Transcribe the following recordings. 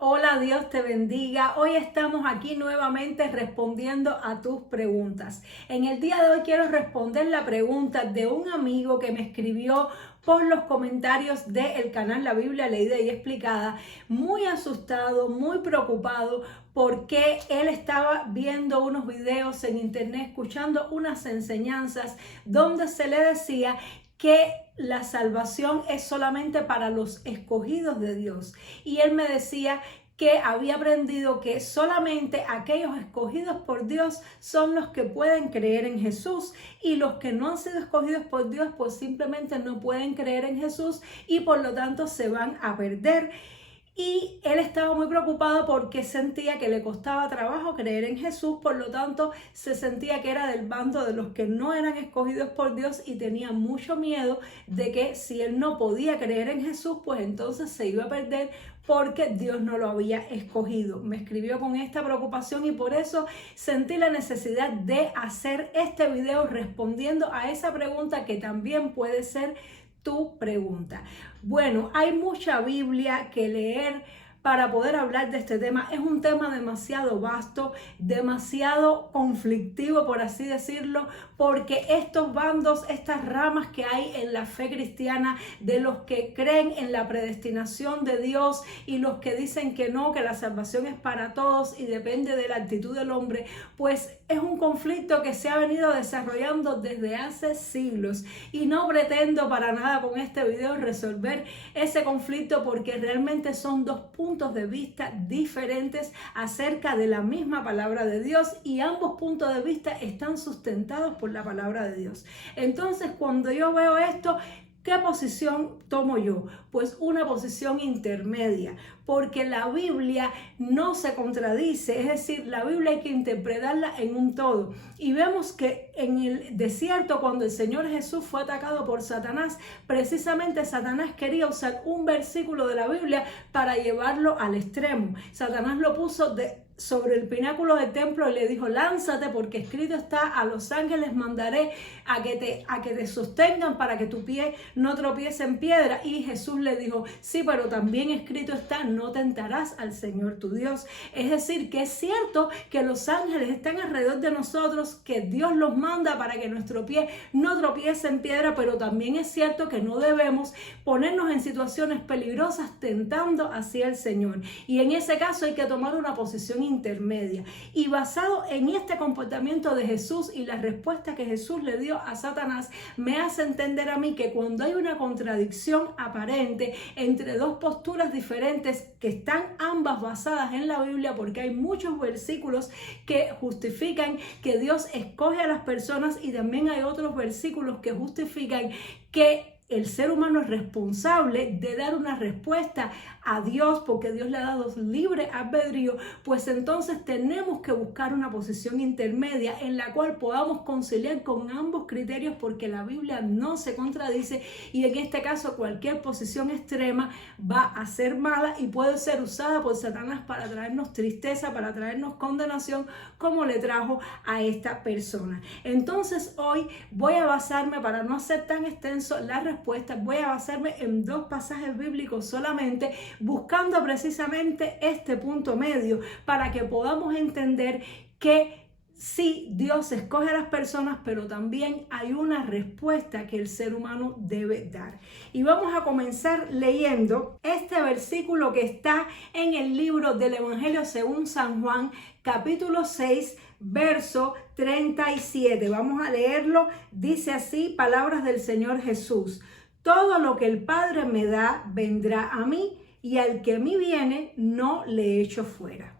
Hola, Dios te bendiga. Hoy estamos aquí nuevamente respondiendo a tus preguntas. En el día de hoy quiero responder la pregunta de un amigo que me escribió por los comentarios del canal La Biblia Leída y Explicada, muy asustado, muy preocupado porque él estaba viendo unos videos en internet, escuchando unas enseñanzas donde se le decía que la salvación es solamente para los escogidos de Dios. Y él me decía que había aprendido que solamente aquellos escogidos por Dios son los que pueden creer en Jesús, y los que no han sido escogidos por Dios pues simplemente no pueden creer en Jesús y por lo tanto se van a perder. Y él estaba muy preocupado porque sentía que le costaba trabajo creer en Jesús, por lo tanto se sentía que era del bando de los que no eran escogidos por Dios y tenía mucho miedo de que si él no podía creer en Jesús, pues entonces se iba a perder porque Dios no lo había escogido. Me escribió con esta preocupación y por eso sentí la necesidad de hacer este video respondiendo a esa pregunta que también puede ser tu pregunta. Bueno, hay mucha Biblia que leer para poder hablar de este tema. Es un tema demasiado vasto, demasiado conflictivo, por así decirlo, porque estos bandos, estas ramas que hay en la fe cristiana, de los que creen en la predestinación de Dios y los que dicen que no, que la salvación es para todos y depende de la actitud del hombre, pues es un conflicto que se ha venido desarrollando desde hace siglos, y no pretendo para nada con este video resolver ese conflicto, porque realmente son dos puntos de vista diferentes acerca de la misma palabra de Dios, y ambos puntos de vista están sustentados por la palabra de Dios. Entonces, cuando yo veo esto, ¿qué posición tomo yo? Pues una posición intermedia, porque la Biblia no se contradice, es decir, la Biblia hay que interpretarla en un todo. Y vemos que en el desierto, cuando el Señor Jesús fue atacado por Satanás, precisamente Satanás quería usar un versículo de la Biblia para llevarlo al extremo. Satanás lo puso sobre el pináculo del templo y le dijo: lánzate, porque escrito está, a los ángeles mandaré a que te sostengan para que tu pie no tropiece en piedra. Y Jesús le dijo: sí, pero también escrito está, no tentarás al Señor tu Dios. Es decir, que es cierto que los ángeles están alrededor de nosotros, que Dios los manda para que nuestro pie no tropiece en piedra, pero también es cierto que no debemos ponernos en situaciones peligrosas tentando hacia el Señor. Y en ese caso hay que tomar una posición intermedia. Y basado en este comportamiento de Jesús y la respuesta que Jesús le dio a Satanás, me hace entender a mí que cuando hay una contradicción aparente entre dos posturas diferentes que están ambas basadas en la Biblia, porque hay muchos versículos que justifican que Dios escoge a las personas, y también hay otros versículos que justifican que el ser humano es responsable de dar una respuesta a Dios, porque Dios le ha dado libre albedrío, pues entonces tenemos que buscar una posición intermedia en la cual podamos conciliar con ambos criterios, porque la Biblia no se contradice, y en este caso cualquier posición extrema va a ser mala y puede ser usada por Satanás para traernos tristeza, para traernos condenación, como le trajo a esta persona. Entonces hoy voy a basarme, para no hacer tan extenso la respuesta, voy a basarme en dos pasajes bíblicos solamente, buscando precisamente este punto medio para que podamos entender que sí, Dios escoge a las personas, pero también hay una respuesta que el ser humano debe dar. Y vamos a comenzar leyendo este versículo que está en el libro del Evangelio según San Juan, capítulo 6, verso 37. Vamos a leerlo. Dice así, palabras del Señor Jesús: todo lo que el Padre me da vendrá a mí, y al que a mí viene no le echo fuera.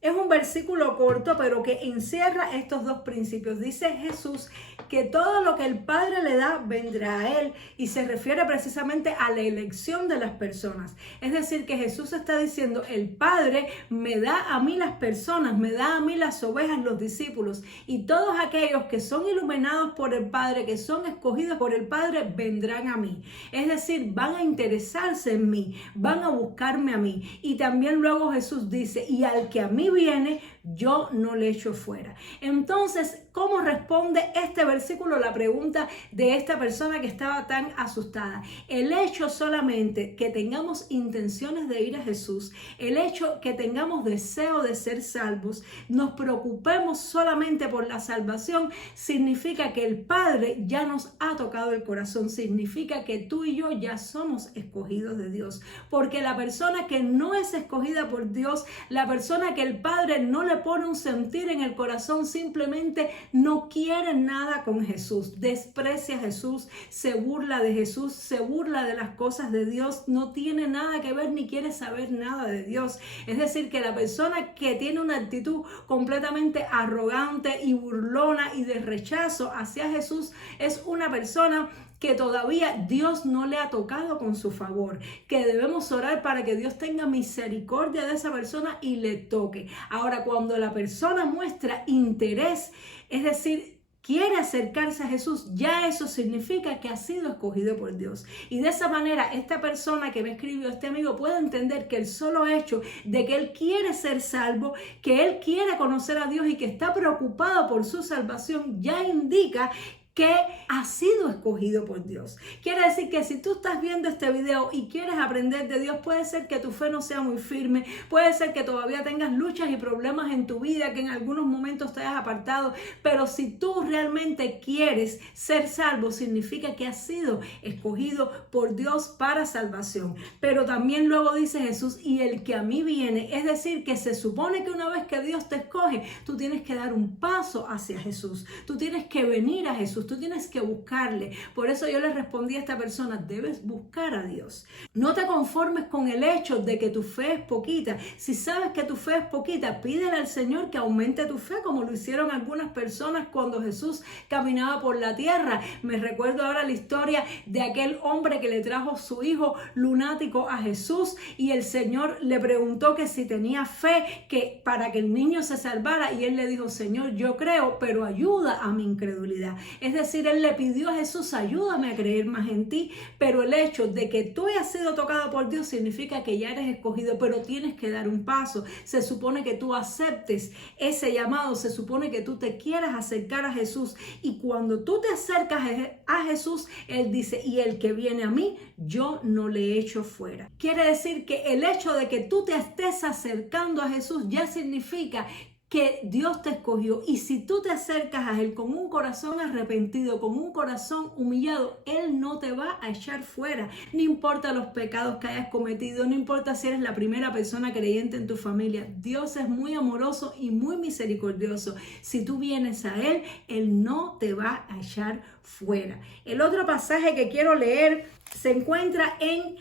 Es un versículo corto, pero que encierra estos dos principios. Dice Jesús que todo lo que el Padre le da vendrá a Él, y se refiere precisamente a la elección de las personas. Es decir, que Jesús está diciendo: el Padre me da a mí las personas, me da a mí las ovejas, los discípulos, y todos aquellos que son iluminados por el Padre, que son escogidos por el Padre, vendrán a mí. Es decir, van a interesarse en mí, van a buscarme a mí. Y también luego Jesús dice: y al que a mí viene, yo no le echo fuera. Entonces, ¿cómo responde este versículo la pregunta de esta persona que estaba tan asustada? El hecho solamente que tengamos intenciones de ir a Jesús, el hecho que tengamos deseo de ser salvos, nos preocupemos solamente por la salvación, significa que el Padre ya nos ha tocado el corazón, significa que tú y yo ya somos escogidos de Dios, porque la persona que no es escogida por Dios, la persona que el Padre no le pone un sentir en el corazón, simplemente no quiere nada con Jesús, desprecia a Jesús, se burla de Jesús, se burla de las cosas de Dios, no tiene nada que ver ni quiere saber nada de Dios. Es decir, que la persona que tiene una actitud completamente arrogante y burlona y de rechazo hacia Jesús es una persona que todavía Dios no le ha tocado con su favor, que debemos orar para que Dios tenga misericordia de esa persona y le toque. Ahora, cuando la persona muestra interés, es decir, quiere acercarse a Jesús, ya eso significa que ha sido escogido por Dios. Y de esa manera, esta persona que me escribió, este amigo, puede entender que el solo hecho de que él quiere ser salvo, que él quiere conocer a Dios y que está preocupado por su salvación, ya indica que ha sido escogido por Dios. Quiere decir que si tú estás viendo este video y quieres aprender de Dios, puede ser que tu fe no sea muy firme, puede ser que todavía tengas luchas y problemas en tu vida, que en algunos momentos te hayas apartado, pero si tú realmente quieres ser salvo, significa que has sido escogido por Dios para salvación. Pero también luego dice Jesús, y el que a mí viene, es decir, que se supone que una vez que Dios te escoge, tú tienes que dar un paso hacia Jesús, tú tienes que venir a Jesús, tú tienes que buscarle. Por eso yo le respondí a esta persona, debes buscar a Dios. No te conformes con el hecho de que tu fe es poquita. Si sabes que tu fe es poquita, pídele al Señor que aumente tu fe, como lo hicieron algunas personas cuando Jesús caminaba por la tierra. Me recuerdo ahora la historia de aquel hombre que le trajo su hijo lunático a Jesús y el Señor le preguntó que si tenía fe que para que el niño se salvara, y él le dijo, Señor, yo creo, pero ayuda a mi incredulidad. Es decir, él le pidió a Jesús, ayúdame a creer más en ti, pero el hecho de que tú hayas sido tocado por Dios significa que ya eres escogido, pero tienes que dar un paso. Se supone que tú aceptes ese llamado, se supone que tú te quieras acercar a Jesús, y cuando tú te acercas a Jesús, Él dice, y el que viene a mí, yo no le echo fuera. Quiere decir que el hecho de que tú te estés acercando a Jesús ya significa que Dios te escogió, y si tú te acercas a Él con un corazón arrepentido, con un corazón humillado, Él no te va a echar fuera. No importa los pecados que hayas cometido, no importa si eres la primera persona creyente en tu familia, Dios es muy amoroso y muy misericordioso. Si tú vienes a Él, Él no te va a echar fuera. El otro pasaje que quiero leer se encuentra en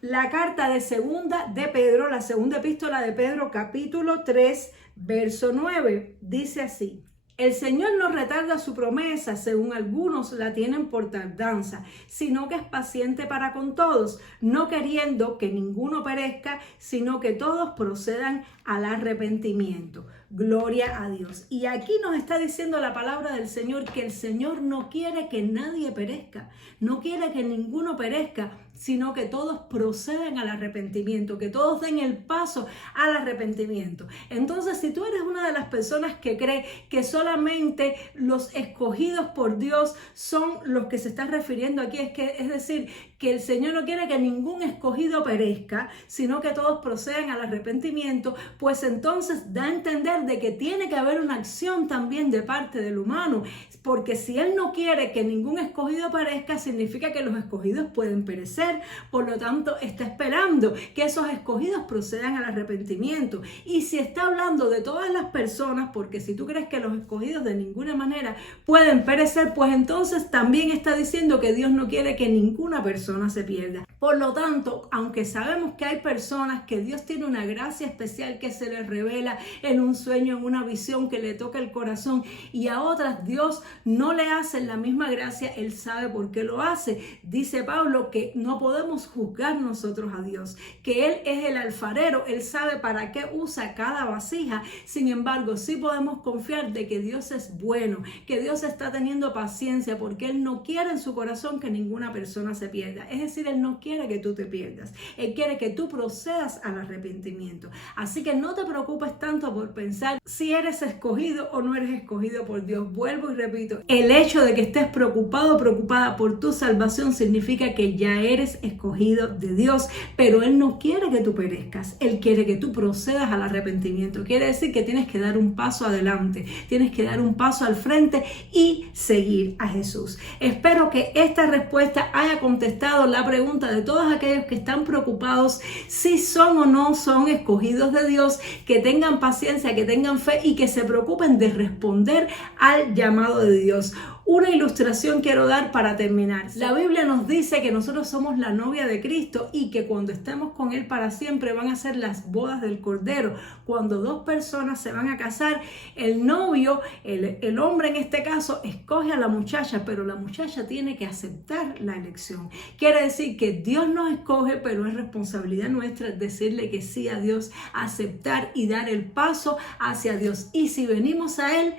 la carta de segunda de Pedro, la segunda epístola de Pedro, capítulo 3, verso 9. Dice así: el Señor no retarda su promesa, según algunos la tienen por tardanza, sino que es paciente para con todos, no queriendo que ninguno perezca, sino que todos procedan al arrepentimiento. Gloria a Dios. Y aquí nos está diciendo la palabra del Señor que el Señor no quiere que nadie perezca, no quiere que ninguno perezca, sino que todos procedan al arrepentimiento, que todos den el paso al arrepentimiento. Entonces, si tú eres una de las personas que cree que solamente los escogidos por Dios son los que se está refiriendo aquí, es decir, que el Señor no quiere que ningún escogido perezca, sino que todos procedan al arrepentimiento, pues entonces da a entender de que tiene que haber una acción también de parte del humano, porque si Él no quiere que ningún escogido perezca, significa que los escogidos pueden perecer. Por lo tanto, está esperando que esos escogidos procedan al arrepentimiento. Y si está hablando de todas las personas, porque si tú crees que los escogidos de ninguna manera pueden perecer, pues entonces también está diciendo que Dios no quiere que ninguna persona se pierda. Por lo tanto, aunque sabemos que hay personas que Dios tiene una gracia especial que se les revela en un sueño, en una visión que le toca el corazón, y a otras Dios no le hace la misma gracia, Él sabe por qué lo hace. Dice Pablo que no podemos juzgar nosotros a Dios, que Él es el alfarero, Él sabe para qué usa cada vasija. Sin embargo, sí podemos confiar de que Dios es bueno, que Dios está teniendo paciencia, porque Él no quiere en su corazón que ninguna persona se pierda. Es decir, Él no quiere que tú te pierdas. Él quiere que tú procedas al arrepentimiento. Así que no te preocupes tanto por pensar si eres escogido o no eres escogido por Dios. Vuelvo y repito, el hecho de que estés preocupado o preocupada por tu salvación significa que ya eres escogido de Dios, pero Él no quiere que tú perezcas. Él quiere que tú procedas al arrepentimiento. Quiere decir que tienes que dar un paso adelante, tienes que dar un paso al frente y seguir a Jesús. Espero que esta respuesta haya contestado la pregunta de todos aquellos que están preocupados si son o no son escogidos de Dios, que tengan paciencia, que tengan fe y que se preocupen de responder al llamado de Dios. Una ilustración quiero dar para terminar. La Biblia nos dice que nosotros somos la novia de Cristo y que cuando estemos con Él para siempre van a ser las bodas del Cordero. Cuando dos personas se van a casar, el novio, el hombre en este caso, escoge a la muchacha, pero la muchacha tiene que aceptar la elección. Quiere decir que Dios nos escoge, pero es responsabilidad nuestra decirle que sí a Dios, aceptar y dar el paso hacia Dios. Y si venimos a Él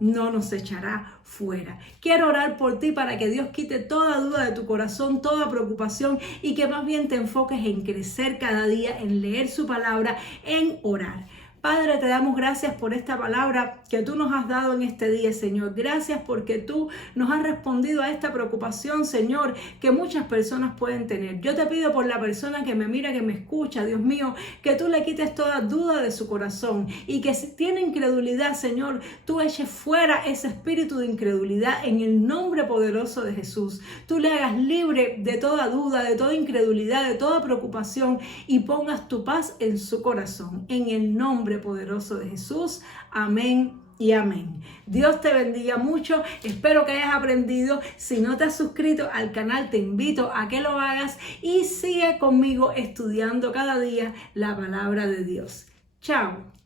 no nos echará fuera. Quiero orar por ti para que Dios quite toda duda de tu corazón, toda preocupación y que más bien te enfoques en crecer cada día, en leer su palabra, en orar. Padre, te damos gracias por esta palabra que tú nos has dado en este día, Señor. Gracias porque tú nos has respondido a esta preocupación, Señor, que muchas personas pueden tener. Yo te pido por la persona que me mira, que me escucha, Dios mío, que tú le quites toda duda de su corazón y que si tiene incredulidad, Señor, tú eches fuera ese espíritu de incredulidad en el nombre poderoso de Jesús. Tú le hagas libre de toda duda, de toda incredulidad, de toda preocupación y pongas tu paz en su corazón. En el nombre poderoso de Jesús. Amén y amén. Dios te bendiga mucho. Espero que hayas aprendido. Si no te has suscrito al canal, te invito a que lo hagas y sigue conmigo estudiando cada día la palabra de Dios. Chao.